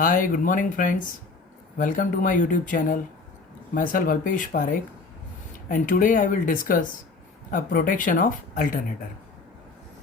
Hi, good morning friends. Welcome to my YouTube channel. Myself Alpesh Parekh, and today I will discuss a protection of alternator.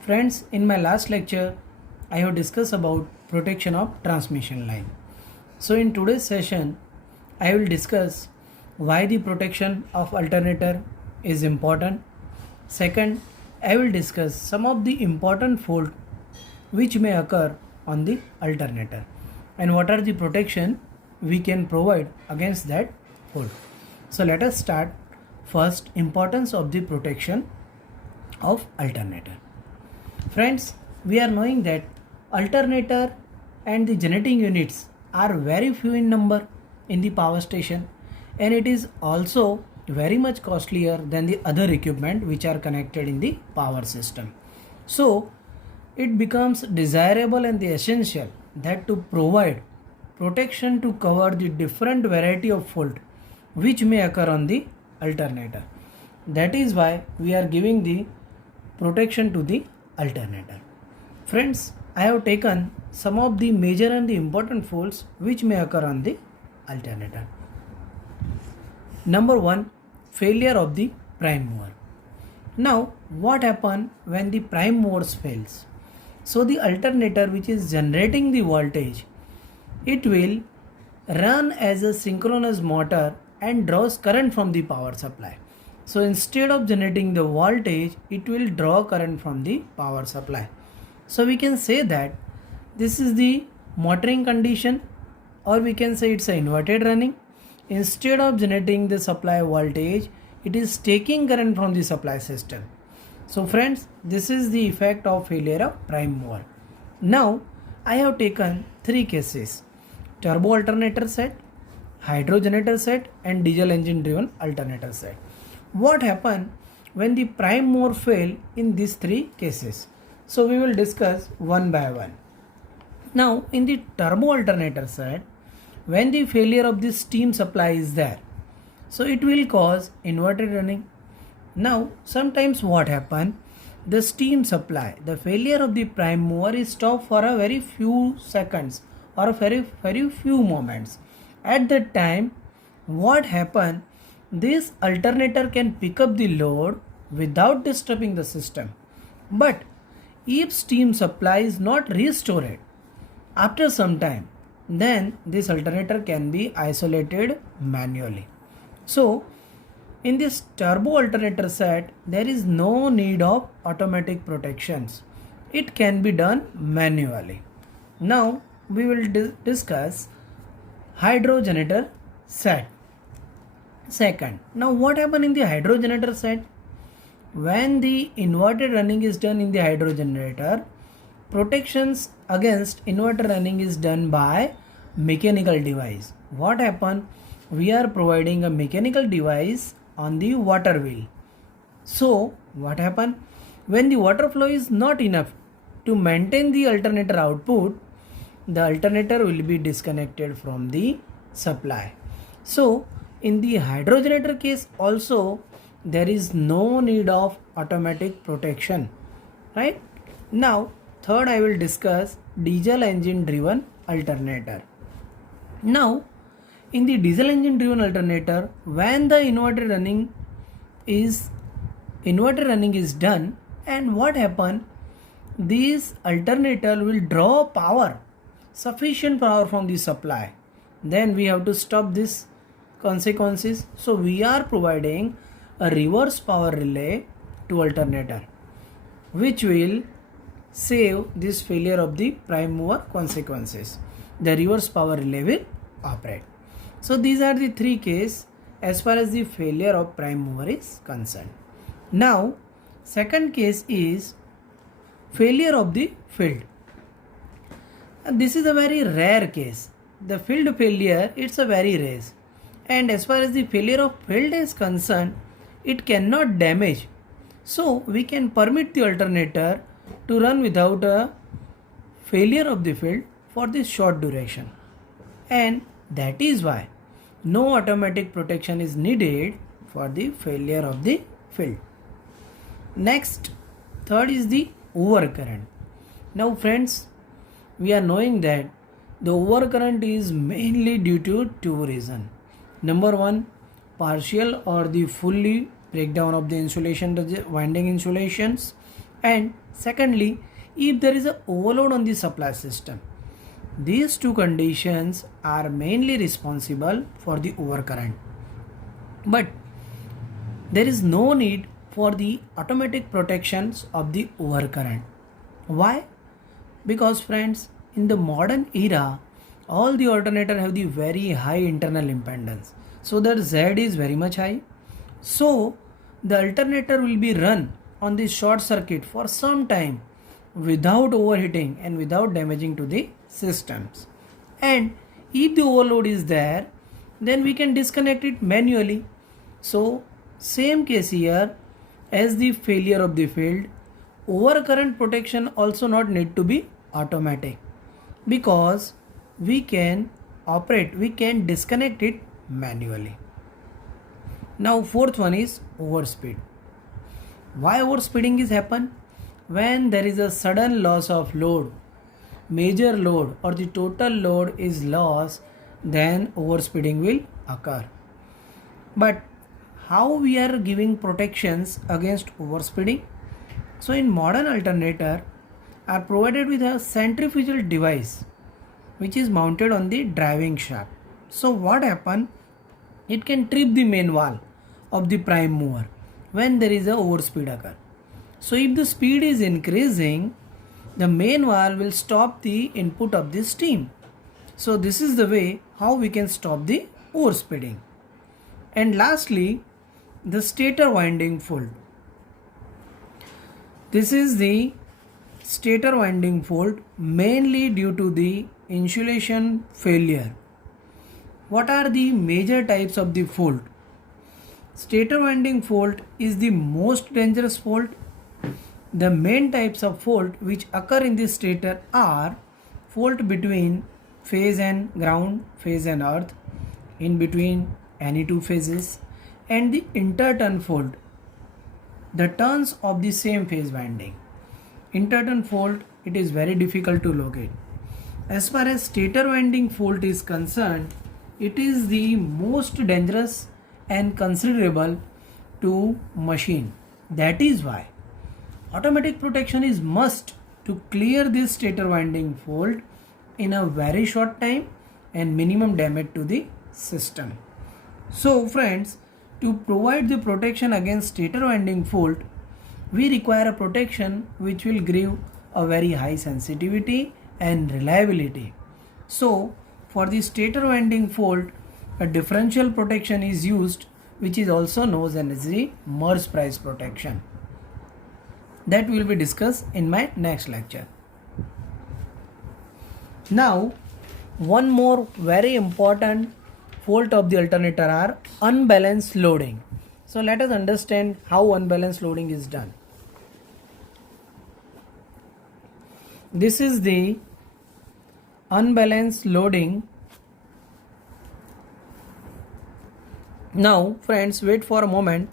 Friends, in my last lecture I have discussed about protection of transmission line. So in today's session I will discuss why the protection of alternator is important. Second, I will discuss some of the important fault which may occur on the alternator and what are the protection we can provide against that fault. So let us start. First, importance of the protection of alternator. Friends, we are knowing that alternator and the generating units are very few in number in the power station, and it is also very much costlier than the other equipment which are connected in the power system. So it becomes desirable and the essential that to provide protection to cover the different variety of fault which may occur on the alternator. That is why we are giving the protection to the alternator. Friends, I have taken some of the major and the important faults which may occur on the alternator. Number 1, failure of the prime mover. Now, what happens when the prime movers fails? So the alternator which is generating the voltage, it will run as a synchronous motor and draws current from the power supply. So instead of generating the voltage, it will draw current from the power supply. So we can say that this is the motoring condition, or we can say it's an inverted running. Instead of generating the supply voltage, it is taking current from the supply system. So friends, this is the effect of failure of prime mover. Now I have taken 3 cases: turbo alternator set, hydro generator set, and diesel engine driven alternator set. What happened when the prime mover fail in these 3 cases? So we will discuss one by one. Now in the turbo alternator set, when the failure of the steam supply is there, so it will cause inverted running. Now sometimes what happen, the steam supply, the failure of the prime mover is stopped for a very few seconds or very few moments. At that time, what happen, this alternator can pick up the load without disturbing the system. But if steam supply is not restored after some time, then this alternator can be isolated manually. So in this turbo alternator set, there is no need of automatic protections. It can be done manually. Now we will discuss hydro generator set. Second, now what happens in the hydro generator set? When the inverted running is done in the hydro generator, protections against inverted running is done by mechanical device. What happens? We are providing a mechanical device on the water wheel. So what happens? When the water flow is not enough to maintain the alternator output, the alternator will be disconnected from the supply. So in the hydro generator case also, there is no need of automatic protection, right? Now third, I will discuss diesel engine driven alternator. Now in the diesel engine driven alternator, when the inverted running is done, and what happen, this alternator will draw power, sufficient power from the supply. Then we have to stop this consequences. So we are providing a reverse power relay to alternator, which will save this failure of the prime mover consequences. The reverse power relay will operate. So these are the 3 cases as far as the failure of prime mover is concerned. Now second case is failure of the field. This is a very rare case. The field failure, it's a very rare. And as far as the failure of field is concerned, it cannot damage. So we can permit the alternator to run without a failure of the field for this short duration. And that is why no automatic protection is needed for the failure of the field. Next, third is the overcurrent. Now friends, we are knowing that The overcurrent is mainly due to two reasons. Number one, partial or the fully breakdown of the insulation, the winding insulations, and secondly, if there is a overload on the supply system. These two conditions are mainly responsible for the overcurrent. But there is no need for the automatic protections of the overcurrent. Why? Because friends, in the modern era, all the alternator have the very high internal impedance. So that Z is very much high. So the alternator will be run on the short circuit for some time without overheating and without damaging to the systems. And if the overload is there, then we can disconnect it manually. So same case here, as the failure of the field, overcurrent protection also not need to be automatic, because we can disconnect it manually. Now fourth one is overspeed. Why overspeeding is happen? When there is a sudden loss of load, major load or the total load is lost, then overspeeding will occur. But how we are giving protections against overspeeding? So in modern alternator are provided with a centrifugal device which is mounted on the driving shaft. So what happen? It can trip the main valve of the prime mover when there is a overspeed occur. So if the speed is increasing, the main valve will stop the input of the steam. So this is the way how we can stop the overspeeding. And lastly, the stator winding fault. This is the stator winding fault mainly due to the insulation failure. What are the major types of the fault? Stator winding fault is the most dangerous fault. The main types of fault which occur in the stator are fault between phase and ground, phase and earth, in between any two phases, and the interturn fault, the turns of the same phase winding. Interturn fault, it is very difficult to locate. As far as stator winding fault is concerned, it is the most dangerous and considerable to machine. That is why automatic protection is must to clear this stator winding fault in a very short time and minimum damage to the system. So friends, to provide the protection against stator winding fault, we require a protection which will give a very high sensitivity and reliability. So for the stator winding fault, a differential protection is used, which is also known as the Merz price protection. That will be discussed in my next lecture. Now, one more very important fault of the alternator are unbalanced loading. So let us understand how unbalanced loading is done. This is the unbalanced loading. Now friends, wait for a moment.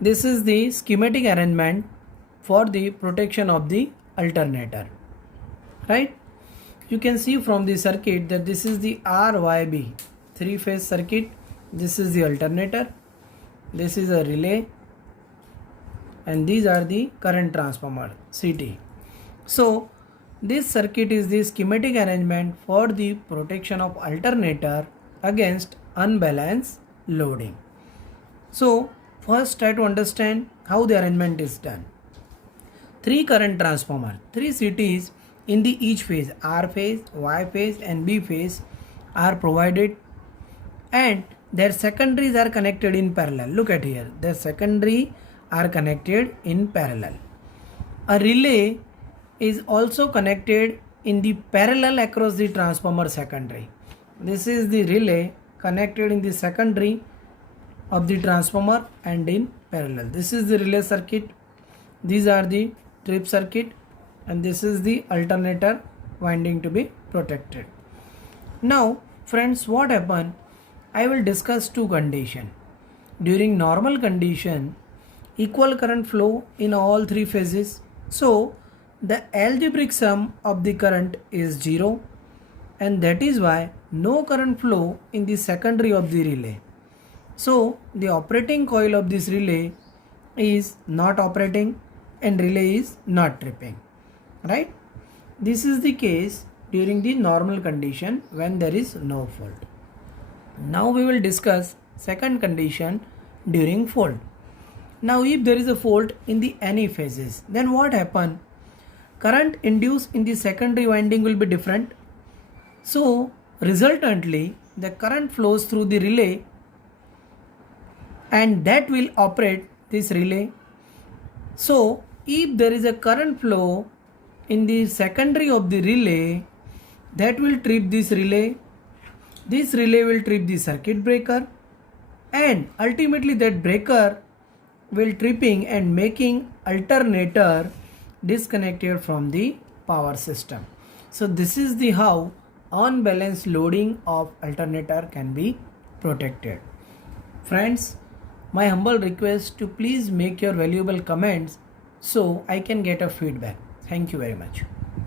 This is the schematic arrangement for the protection of the alternator, right? You can see from the circuit that this is the RYB 3-phase circuit. This is the alternator, this is a relay, and these are the current transformer CT. So this circuit is the schematic arrangement for the protection of alternator against unbalanced loading. So first try to understand how the arrangement is done. 3 current transformer, 3 CTs in the each phase, R phase, Y phase and B phase are provided, and their secondaries are connected in parallel. Look at here, their secondary are connected in parallel. A relay is also connected in the parallel across the transformer secondary. This is the relay connected in the secondary of the transformer and in parallel. This is the relay circuit, these are the trip circuit, and this is the alternator winding to be protected. Now friends, what happen? I will discuss two conditions. During normal condition, equal current flow in all 3 phases. So the algebraic sum of the current is 0, and that is why no current flow in the secondary of the relay. So the operating coil of this relay is not operating and relay is not tripping, right? This is the case during the normal condition when there is no fault. Now we will discuss second condition during fault. Now if there is a fault in the any phases, then what happen? Current induced in the secondary winding will be different. So resultantly the current flows through the relay and that will operate this relay. So if there is a current flow in the secondary of the relay, that will trip this relay. This relay will trip the circuit breaker, and ultimately that breaker will tripping and making alternator disconnected from the power system. So this is the how unbalanced loading of alternator can be protected. Friends, my humble request to please make your valuable comments so I can get a feedback. Thank you very much.